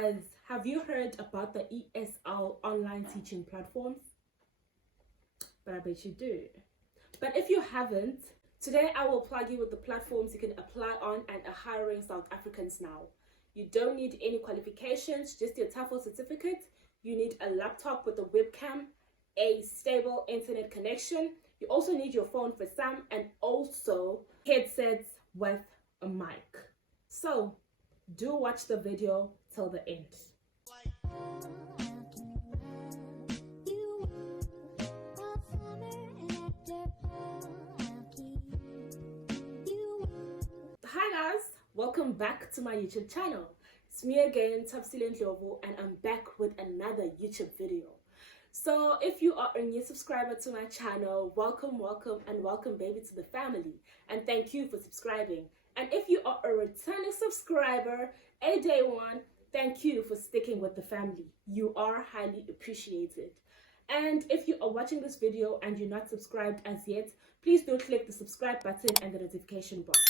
Guys, have you heard about the ESL online teaching platforms? But I bet you do. But if you haven't, today I will plug you with the platforms you can apply on and are hiring South Africans now. You don't need any qualifications, just your TEFL certificate. You need a laptop with a webcam, a stable internet connection. You also need your phone for some, and also headsets with a mic. So do watch the video till the end. Hi guys, welcome back to my YouTube channel. It's me again, Ndlovu, and I'm back with another YouTube video. So if you are a new subscriber to my channel, welcome baby to the family, and thank you for subscribing. And if you are a returning subscriber, a day one, thank you for sticking with the family. You are highly appreciated. And if you are watching this video and you're not subscribed as yet, please do click the subscribe button and the notification box.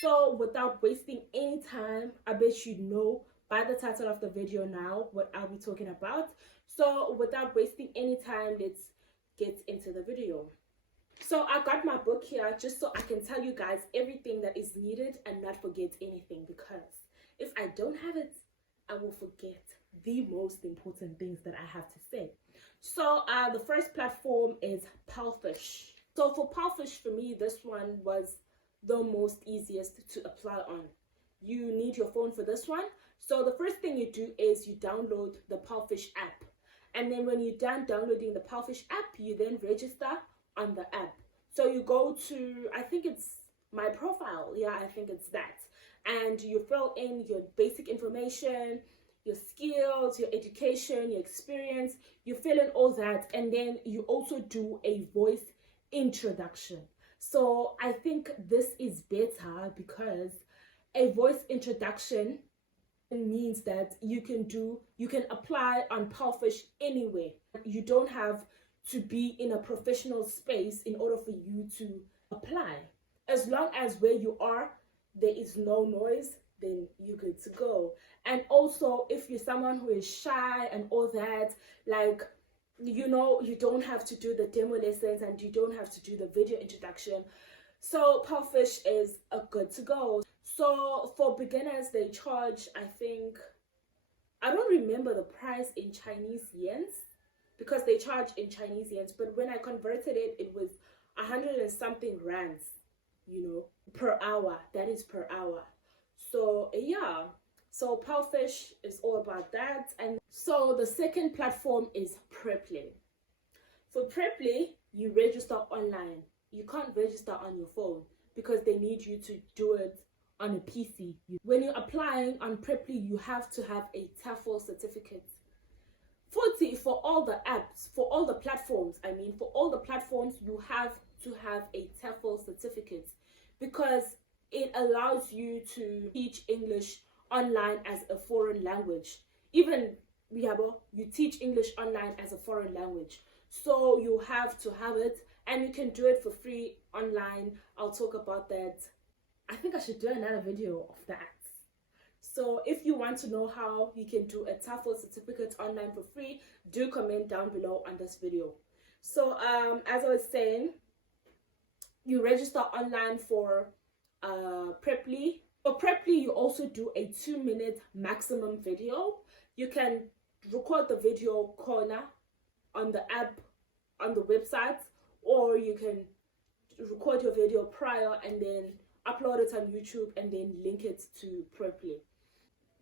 So without wasting any time, I bet you know by the title of the video now what I'll be talking about. So without wasting any time, let's get into the video. So I got my book here just so I can tell you guys everything that is needed and not forget anything, because if I don't have it, I will forget the most important things that I have to say. So the first platform is Palfish. So for Palfish, for me, this one was the most easiest to apply on. You need your phone for this one. So the first thing you do is you download the Palfish app. And then when you're done downloading the Palfish app, you then register on the app. So you go to, I think it's my profile. Yeah, I think it's that. And you fill in your basic information, your skills, your education, your experience. You fill in all that. And then you also do a voice introduction. So I think this is better because a voice introduction means that you can apply on Palfish anywhere. You don't have to be in a professional space in order for you to apply. As long as where you are, there is no noise, then you're good to go. And also, if you're someone who is shy and all that, like, you know, you don't have to do the demo lessons and you don't have to do the video introduction. So Palfish is a good to go. So for beginners, they charge, I don't remember the price in Chinese yens, because they charge in Chinese yens, but when I converted it, it was 100 and something rands, you know, per hour. That is per hour. So yeah, so Palfish is all about that. And so the second platform is Preply. For Preply, you register online. You can't register on your phone because they need you to do it on a PC. When you're applying on Preply, you have to have a TEFL certificate. For all the apps, for all the platforms, you have to have a TEFL certificate, because it allows you to teach English online as a foreign language. Even you teach English online as a foreign language. So you have to have it, and you can do it for free online. I'll talk about that. I think I should do another video of that. So if you want to know how you can do a TEFL certificate online for free, do comment down below on this video. So as I was saying, you register online for Preply. For Preply, you also do a 2-minute maximum video. You can record the video corner on the app, on the website, or you can record your video prior and then upload it on YouTube and then link it to Preply.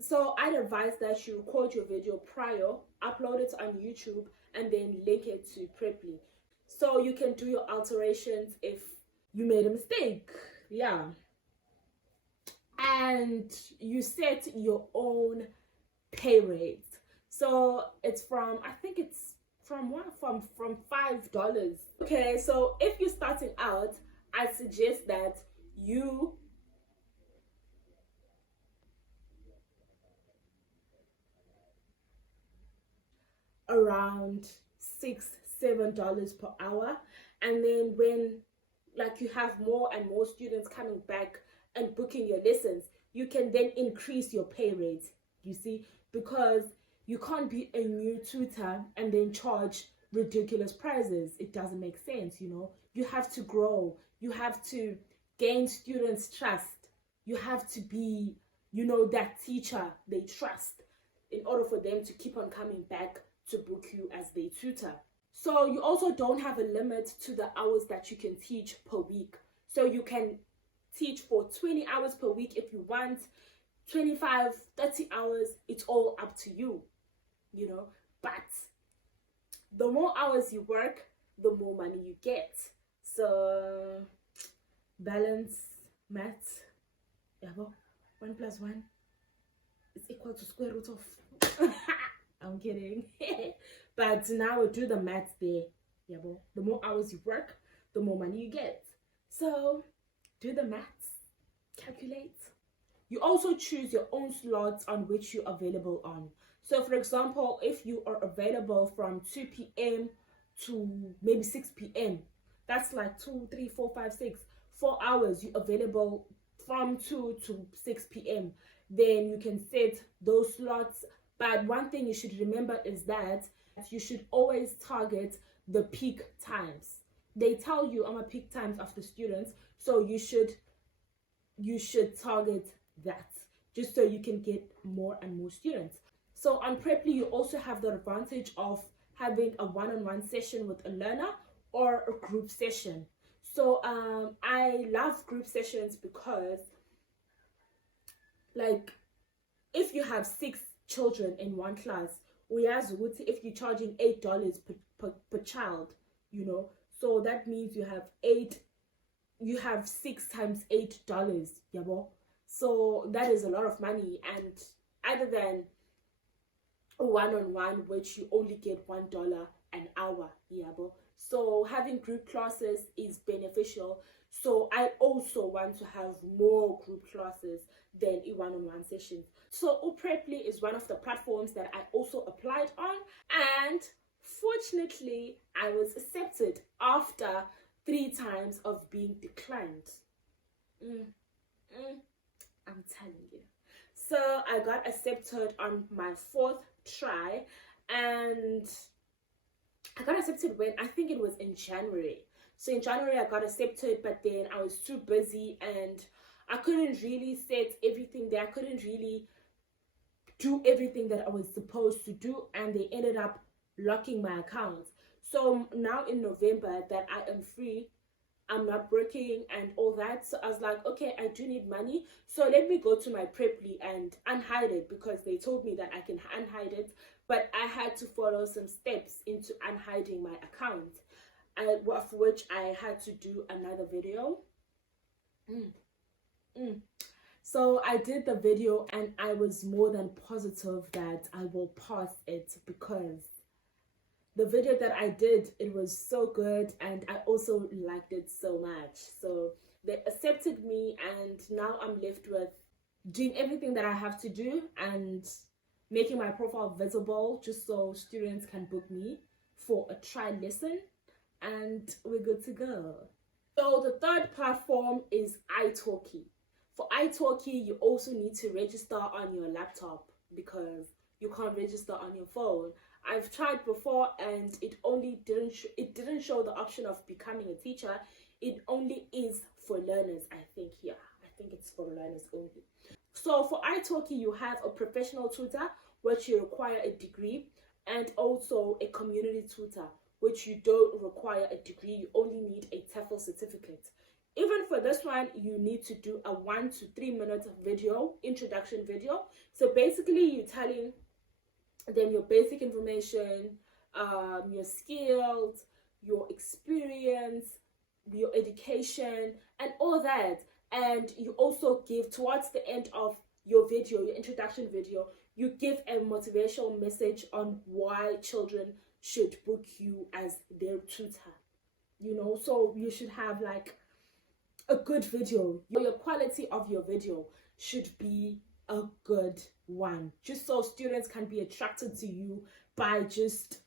So I'd advise that you record your video prior, upload it on YouTube, and then link it to Preply. So you can do your alterations if you made a mistake. Yeah. And you set your own pay rate. So it's from, I think it's from $5. Okay, so if you're starting out, I suggest that you around $6-7 per hour, and then when like you have more and more students coming back and booking your lessons, you can then increase your pay rate. You see, because you can't be a new tutor and then charge ridiculous prices. It doesn't make sense, you know. You have to grow, you have to gain students' trust, you have to be, you know, that teacher they trust in order for them to keep on coming back to book you as their tutor. So you also don't have a limit to the hours that you can teach per week. So you can teach for 20 hours per week if you want, 25, 30 hours, it's all up to you, you know. But the more hours you work, the more money you get. So balance, maths, yeah, 1 plus 1 is equal to square root of I'm kidding. But now we do the maths there, yeah, the more hours you work, the more money you get. So do the maths, calculate. You also choose your own slots on which you're available on. So for example, if you are available from 2 p.m. to maybe 6 p.m., that's like 2, 3, 4, 5, 6, 4 hours you're available from 2 to 6 p.m. Then you can set those slots. But one thing you should remember is that you should always target the peak times. They tell you I'm a peak times of the students, so you should target that, just so you can get more and more students. So on Preply, you also have the advantage of having a one-on-one session with a learner or a group session. So I love group sessions because, like, if you have 6 children in one class, if you're charging $8 per child, you know, so that means you have 6 times $8, yabo. So that is a lot of money, and other than a one-on-one, which you only get $1 an hour, yabo. So having group classes is beneficial. So I also want to have more group classes than a one-on-one sessions. So Preply is one of the platforms that I also applied on, and fortunately I was accepted after 3 times of being declined. I'm telling you. So I got accepted on my 4th try, and I got accepted when, I think it was in January. So in January I got accepted, but then I was too busy and I couldn't really set everything there. I couldn't really do everything that I was supposed to do, and they ended up locking my account. So now in November that I am free, I'm not working and all that, so I was like, okay, I do need money, so let me go to my Preply and unhide it, because they told me that I can unhide it, but I had to follow some steps into unhiding my account, of which I had to do another video. So I did the video, and I was more than positive that I will pass it, because the video that I did, it was so good, and I also liked it so much. So they accepted me, and now I'm left with doing everything that I have to do and making my profile visible, just so students can book me for a trial lesson, and we're good to go. So the third platform is italki. For italki, you also need to register on your laptop, because you can't register on your phone. I've tried before, and it didn't show the option of becoming a teacher. It only is for learners, I think. Yeah, I think it's for learners only. So for italki, you have a professional tutor, which you require a degree, and also a community tutor, which you don't require a degree. You only need a TEFL certificate. Even for this one, you need to do a 1 to 3 minute video, introduction video. So basically, you're telling them your basic information, your skills, your experience, your education, and all that. And you also give, towards the end of your video, your introduction video, you give a motivational message on why children should book you as their tutor, you know. So you should have like a good video. Your quality of your video should be a good one, just so students can be attracted to you by just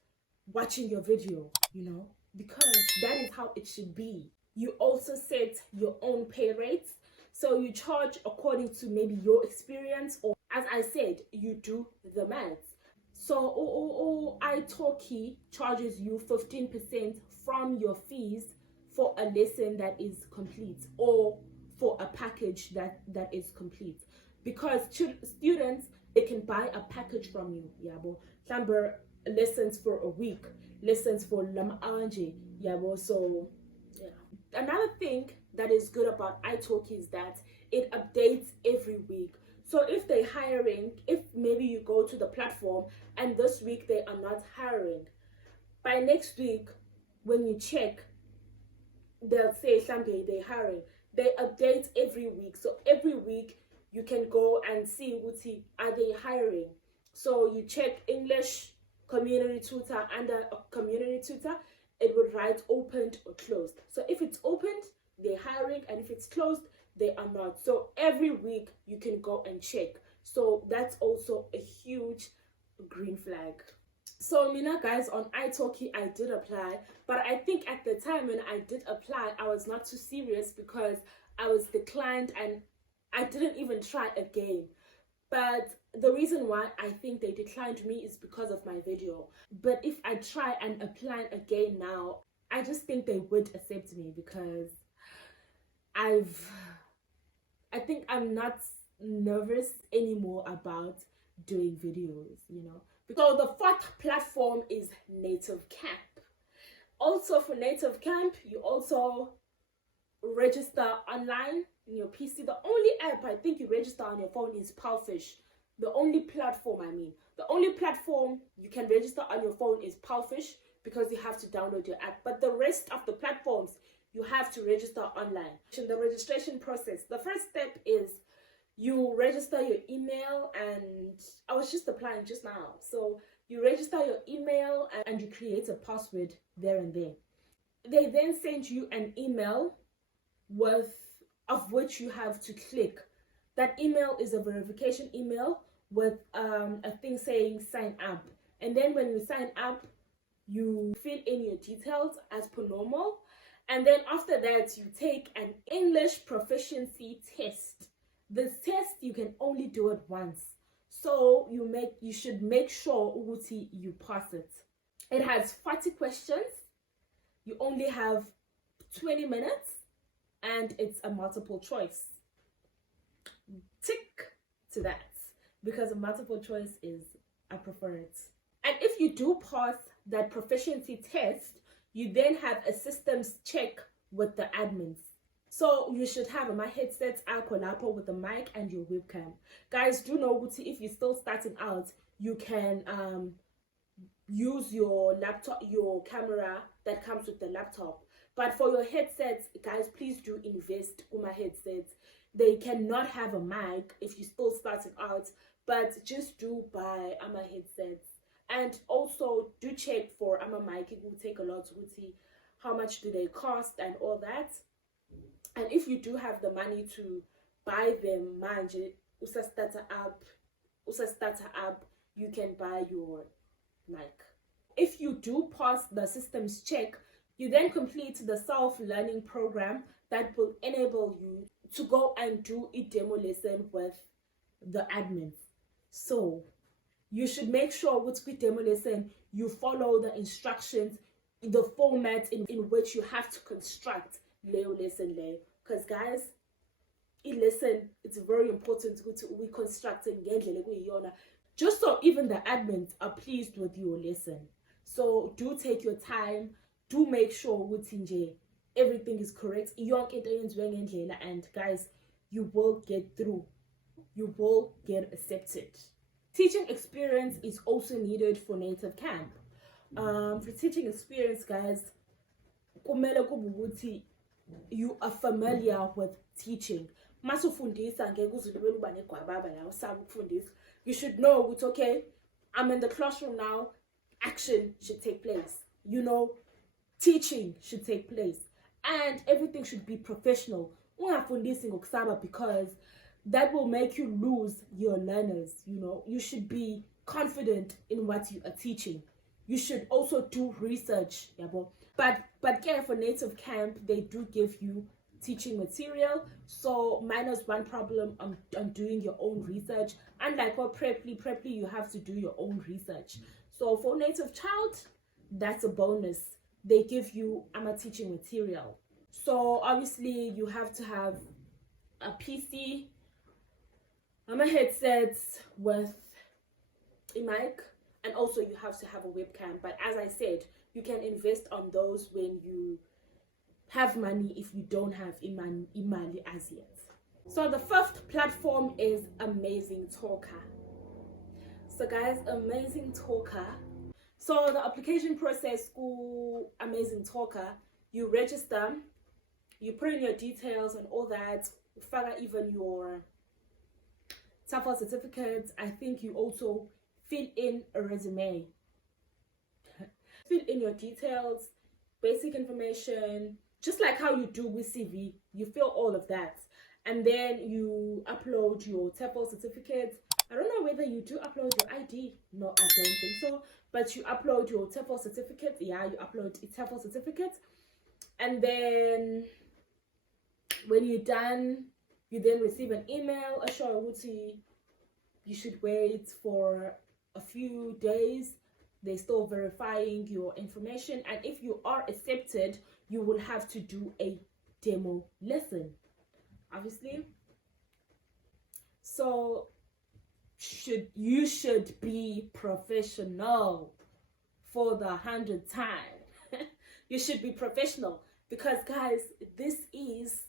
watching your video, you know, because that is how it should be. You also set your own pay rates, so you charge according to maybe your experience, or as I said, you do the maths. So italki charges you 15% from your fees for a lesson that is complete, or for a package that is complete, because students, they can buy a package from you, yabo, number lessons for a week, lessons for lama anje, yabo. So yeah, another thing that is good about italki is that it updates every week. So if they're hiring, if maybe you go to the platform and this week they are not hiring, by next week when you check, they'll say something they're hiring. They update every week. So every week you can go and see are they hiring. So you check English community tutor, under a community tutor, it would write opened or closed. So if it's opened, they're hiring, and if it's closed, they are not. So every week you can go and check. So that's also a huge green flag. So Mina, guys, on italki I did apply, but I think at the time when I did apply, I was not too serious because I was declined and I didn't even try again. But the reason why I think they declined me is because of my video. But if I try and apply again now, I just think they would accept me, because I think I'm not nervous anymore about doing videos, you know. So the fourth platform is Native Camp. Also for Native Camp, you also register online in your PC. The only app I think you register on your phone is Powfish. The only platform you can register on your phone is Powfish, because you have to download your app. But the rest of the platforms, you have to register online. In the registration process, the first step is you register your email, and I was just applying just now. So you register your email and you create a password there and then. They then send you an email of which you have to click. That email is a verification email with a thing saying sign up. And then when you sign up, you fill in your details as per normal. And then after that, you take an English proficiency test. This test, you can only do it once. So you should make sure you pass it. It has 40 questions. You only have 20 minutes, and it's a multiple choice. Tick to that, because a multiple choice I prefer it. And if you do pass that proficiency test, you then have a systems check with the admins. So you should have my headset with the mic and your webcam. Guys, do know if you're still starting out, you can use your laptop, your camera that comes with the laptop. But for your headsets, guys, please do invest in my headsets. They cannot have a mic if you're still starting out, but just do buy my headsets. And also do check for mic. It will take a lot to see how much do they cost and all that. And if you do have the money to buy them, manje, usa starter app, you can buy your mic. If you do pass the systems check, you then complete the self-learning program that will enable you to go and do a demo lesson with the admins. So you should make sure with the demo lesson, you follow the instructions, the format in which you have to construct Leo lesson there. Because guys, it's very important to we constructing just so even the admins are pleased with your lesson. So do take your time, do make sure everything is correct, and guys, you will get through, you will get accepted. Teaching experience is also needed for Native Camp. For teaching experience, guys, you are familiar with teaching. You should know it's okay, I'm in the classroom now, action should take place. You know, teaching should take place. And everything should be professional. Because that will make you lose your learners. You know, you should be confident in what you are teaching. You should also do research. But for Native Camp, they do give you teaching material. So minus one problem on doing your own research. Unlike what preply you have to do your own research. So for native child, that's a bonus. They give you teaching material. So obviously you have to have a PC, a headset with a mic, and also you have to have a webcam. But as I said, you can invest on those when you have money, if you don't have imali as yet. So the fifth platform is Amazing Talker. So guys, Amazing Talker. So the application process for Amazing Talker, you register, you put in your details and all that, further even your TEFL certificates. I think you also fill in a resume. Fill in your details, basic information, just like how you do with CV. You fill all of that. And then you upload your TEFL certificate. I don't know whether you do upload your ID. No, I don't think so. But you upload your TEFL certificate. Yeah, you upload a TEFL certificate. And then when you're done, you then receive an email. You should wait for a few days. They're still verifying your information. And if you are accepted, you will have to do a demo lesson, obviously. So you should be professional for the 100th time. You should be professional, because guys, this is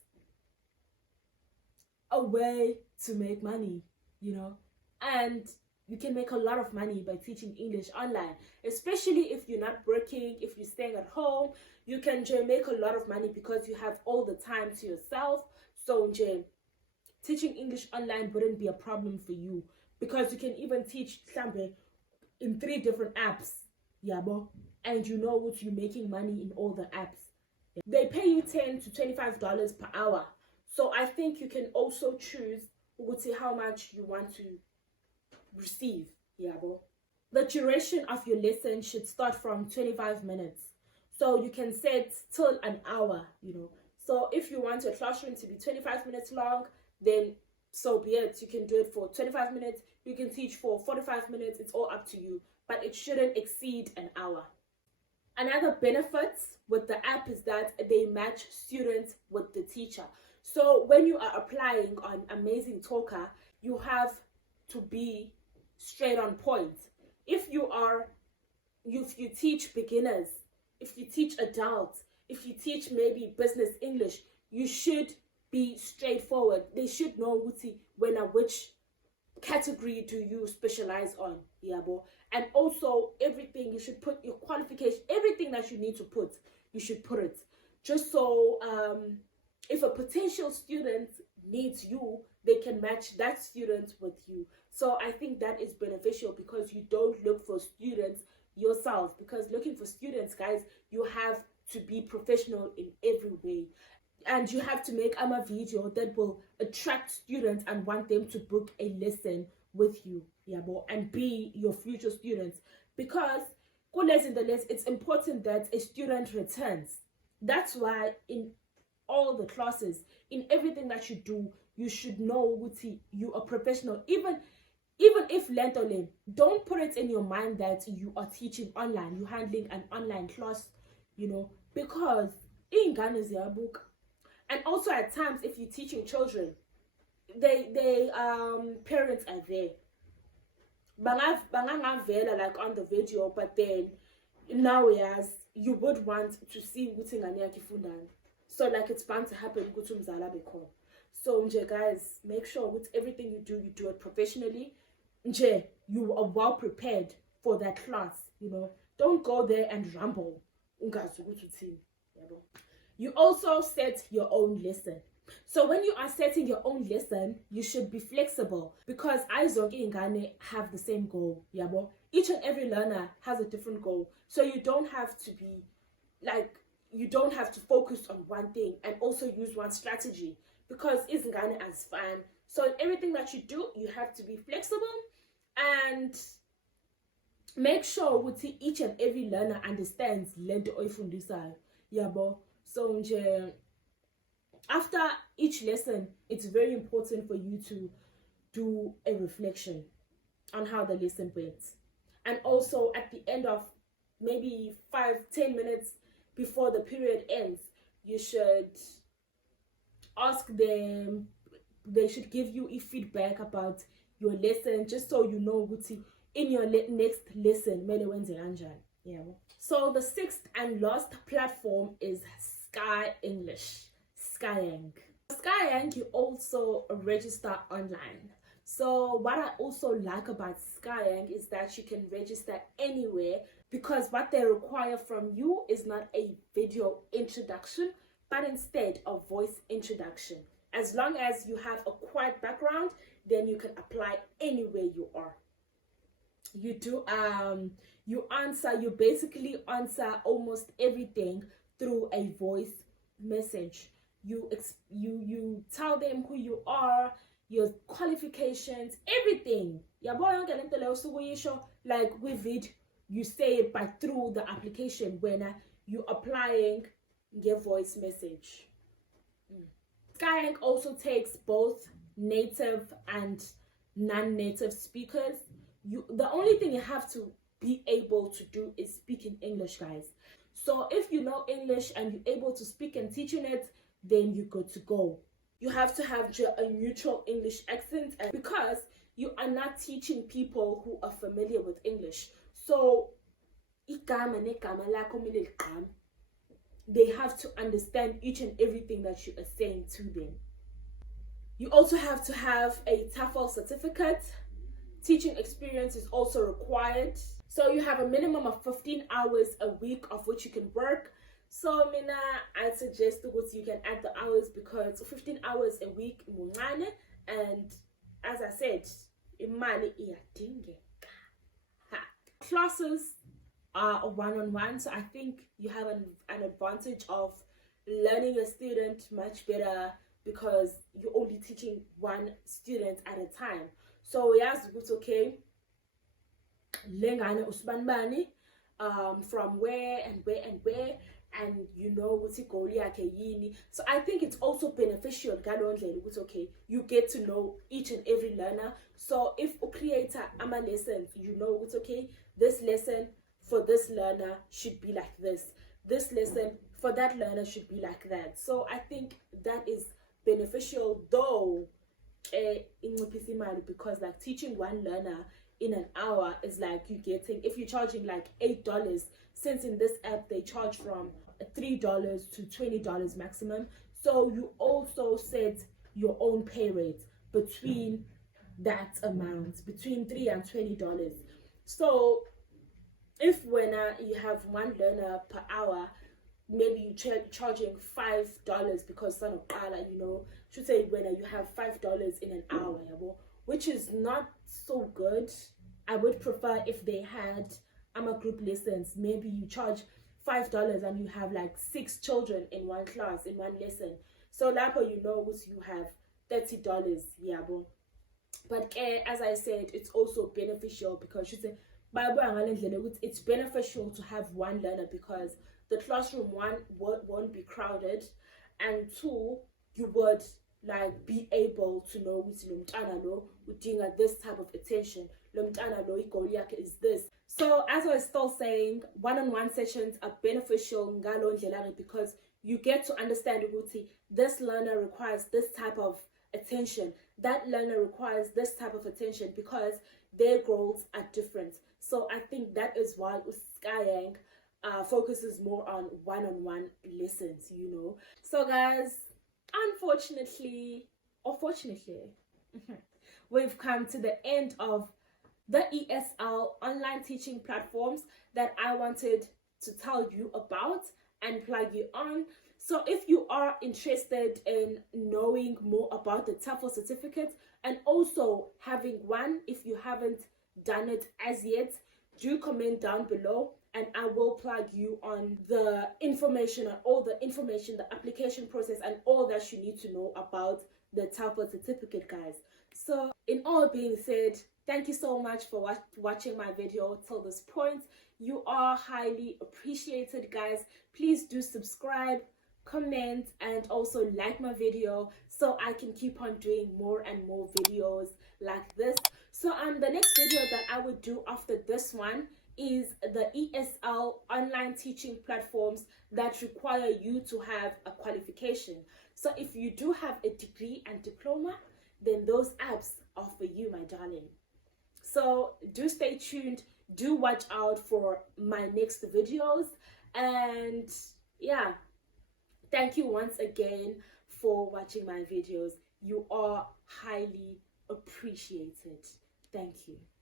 a way to make money, you know, and you can make a lot of money by teaching English online, especially if you're not working, if you're staying at home. You can make a lot of money because you have all the time to yourself. So teaching English online wouldn't be a problem for you, because you can even teach in 3 different apps, yabo, and you know what, you're making money in all the apps. They pay you $10 to $25 per hour. So I think you can also choose how much you want to receive, yabo. The duration of your lesson should start from 25 minutes. So you can set till an hour, you know. So if you want your classroom to be 25 minutes long, then so be it. You can do it for 25 minutes. You can teach for 45 minutes. It's all up to you. But it shouldn't exceed an hour. Another benefit with the app is that they match students with the teacher. So when you are applying on Amazing Talker, you have to be straight on point. If you teach beginners, if you teach adults, if you teach maybe business English, you should be straightforward. They should know which category do you specialize on, yabo. And also everything, you should put your qualification, everything that you need to put, you should put it. Just so if a potential student needs you, they can match that student with you. So I think that is beneficial, because you don't look for students yourself, because looking for students, guys, you have to be professional in every way, and you have to make a video that will attract students and want them to book a lesson with you, yabo, and be your future students. Because it's important that a student returns. That's why in all the classes, in everything that you do, you should know you are professional. Even if lentole, don't put it in your mind that you are teaching online, you're handling an online class, you know, because in Ghana is your book. And also at times, if you're teaching children, they parents are there. Bangavela like on the video, but then now yes, you would want to see so like it's bound to happen. So guys, make sure with everything you do it professionally. You are well prepared for that class, you know. Don't go there and ramble. You also set your own lesson. So when you are setting your own lesson, you should be flexible, because Aizonke Ngane have the same goal, yabo. Each and every learner has a different goal. So you don't have to focus on one thing and also use one strategy, because it's Ngane as fun. So in everything that you do, you have to be flexible and make sure each and every learner understands lento oyifundisa, yabo. So After each lesson, it's very important for you to do a reflection on how the lesson went. And also at the end of maybe 5-10 minutes before the period ends, you should ask them, they should give you a feedback about your lesson, just so you know what in your next lesson. Yeah. So the sixth and last platform is Sky English, Skyeng. Skyeng, you also register online. So what I also like about Skyeng is that you can register anywhere, because what they require from you is not a video introduction, but instead a voice introduction. As long as you have a quiet background, then you can apply anywhere you are. You do you basically answer almost everything through a voice message. You tell them who you are, your qualifications, everything. Like with it, you say it by through the application when you applying your voice message. Skyeng also takes both native and non-native speakers. The only thing you have to be able to do is speak in English, guys. So if you know English and you're able to speak and teach in it, then you're good to go. You have to have a neutral English accent, because you are not teaching people who are familiar with English. So they have to understand each and everything that you are saying to them. You also have to have a TEFL certificate. Teaching experience is also required. So you have a minimum of 15 hours a week of which you can work. So Mina, I suggest you can add the hours, because 15 hours a week, and as I said, imali iyadingeka. Classes are one-on-one, so I think you have an advantage of learning a student much better, because you're only teaching one student at a time. So yes, it's okay. Lengane usbanbani, from where and where and where, and you know what's goal yakhe yini. So I think it's also beneficial. It's okay. You get to know each and every learner. So if a creator ama lesson, you know it's okay. This lesson for this learner should be like this. This lesson for that learner should be like that. So I think that is beneficial, though because like teaching one learner in an hour is like you getting, if you're charging like $8, since in this app they charge from $3 to $20 maximum. So you also set your own pay rate between that amount, between $3 and $20. So if when you have one learner per hour, maybe you charging $5, because you know, should say when you have $5 in an hour, which is not so good. I would prefer if they had group lessons, maybe you charge $5 and you have like 6 children in one class, in one lesson. So lapo, you know, you have $30, but as I said, it's also beneficial, because you say it's beneficial to have one learner, because the classroom, one, won't be crowded, and two, you would like be able to know this type of attention. Is this. So as I was still saying, one-on-one sessions are beneficial because you get to understand this learner requires this type of attention, that learner requires this type of attention, because their goals are different. So I think that is why Skyeng focuses more on one-on-one lessons, you know. So guys, unfortunately or fortunately, we've come to the end of the ESL online teaching platforms that I wanted to tell you about and plug you on. So if you are interested in knowing more about the TEFL certificate and also having one, if you haven't done it as yet, do comment down below and I will plug you on the information, on all the information, the application process, and all that you need to know about the TEFL certificate, guys. So in all being said, thank you so much for watching my video till this point. You are highly appreciated, guys. Please do subscribe, comment, and also like my video so I can keep on doing more and more videos like this. So the next video that I would do after this one is the ESL online teaching platforms that require you to have a qualification. So if you do have a degree and diploma, then those apps are for you, my darling. So do stay tuned, do watch out for my next videos, and yeah, thank you once again for watching my videos. You are highly appreciated. Thank you.